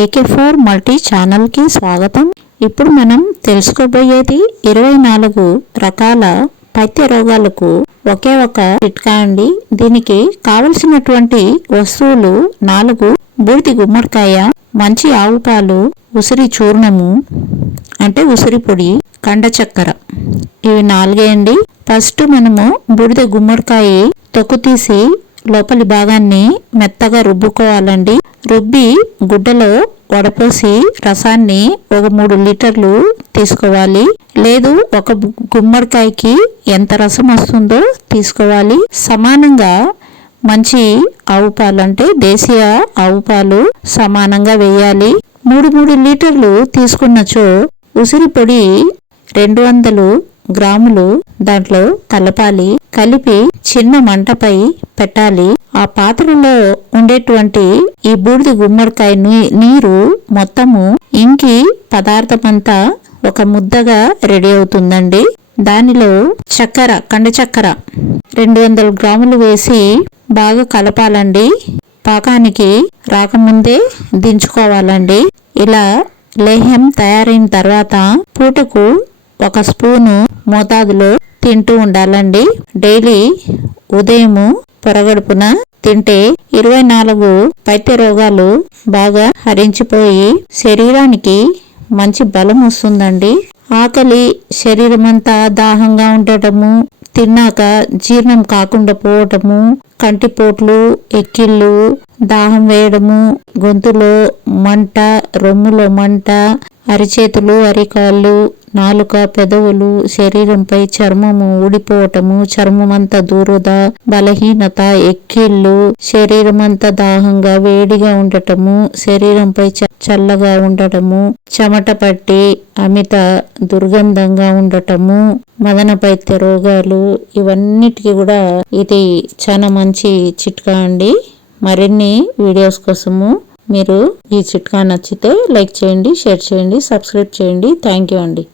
AK4 multi ఛానల్కి స్వాగతం. ఇప్పుడు మనం తెలుసుకోబోయేది 24 రకాల పైత్య రోగాలకు ఒకే ఒక చిట్కా అండి. దీనికి కావలసినటువంటి వస్తువులు 4 బూడిద గుమ్మడికాయ, మంచి ఆవు పాలు, ఉసిరి చూర్ణము అంటే ఉసిరి పొడి, కండ చక్కెర, ఇవి 4 అండి. ఫస్ట్ మనము బూడిద గుమ్మడికాయ తొక్కు తీసి లోపలి భాగాన్ని మెత్తగా రుబ్బుకోవాలండి. రుబ్బి గుడ్డలో వడపోసి రసాన్ని ఒక 3 లీటర్లు తీసుకోవాలి. లేదు ఒక గుమ్మడికాయకి ఎంత రసం వస్తుందో తీసుకోవాలి. సమానంగా మంచి ఆవు పాలు అంటే దేశీయ ఆవు పాలు సమానంగా వేయాలి. 3 లీటర్లు తీసుకున్నచో ఉసిరి పొడి 200 గ్రాములు దాంట్లో కలపాలి. కలిపి చిన్న మంటపై పెట్టాలి. ఆ పాత్రలో ఉండేటువంటి ఈ బూడిద గుమ్మడికాయ నీరు మొత్తము ఇంకి పదార్థమంతా ఒక ముద్దగా రెడీ అవుతుందండి. దానిలో చక్కెర, కండ చక్కెర 200 గ్రాములు వేసి బాగా కలపాలండి. పాకానికి రాకముందే దించుకోవాలండి. ఇలా లేహ్యం తయారైన తర్వాత పూటకు 1 స్పూను మోతాదులో తింటూ ఉండాలండి. డైలీ ఉదయము పొరగడుపున తింటే 24 పైత్య రోగాలు బాగా హరించిపోయి శరీరానికి మంచి బలం వస్తుందండి. ఆకలి, శరీరమంతా దాహంగా ఉండటము, తిన్నాక జీర్ణం కాకుండా పోవటము, కంటిపోట్లు, ఎక్కిళ్ళు, దాహం వేయడము, గొంతులో మంట, రొమ్ములో మంట, అరిచేతులు, అరికాళ్ళు, నాలుక, పెదవులు, శరీరంపై చర్మము ఊడిపోవటము, చర్మమంతా దురద, బలహీనత, ఎక్కిళ్ళు, శరీరమంతా దాహంగా వేడిగా ఉండటము, శరీరంపై చల్లగా ఉండటము, చెమట పట్టి అమిత దుర్గంధంగా ఉండటము, మదన పైత్య రోగాలు, ఇవన్నిటికీ కూడా ఇది చాలా మంచి చిట్కా అండి. మరిన్ని వీడియోస్ కోసము మీరు ఈ చిట్కా నచ్చితే లైక్ చేయండి, షేర్ చేయండి, సబ్స్క్రైబ్ చేయండి. థ్యాంక్ యూ అండి.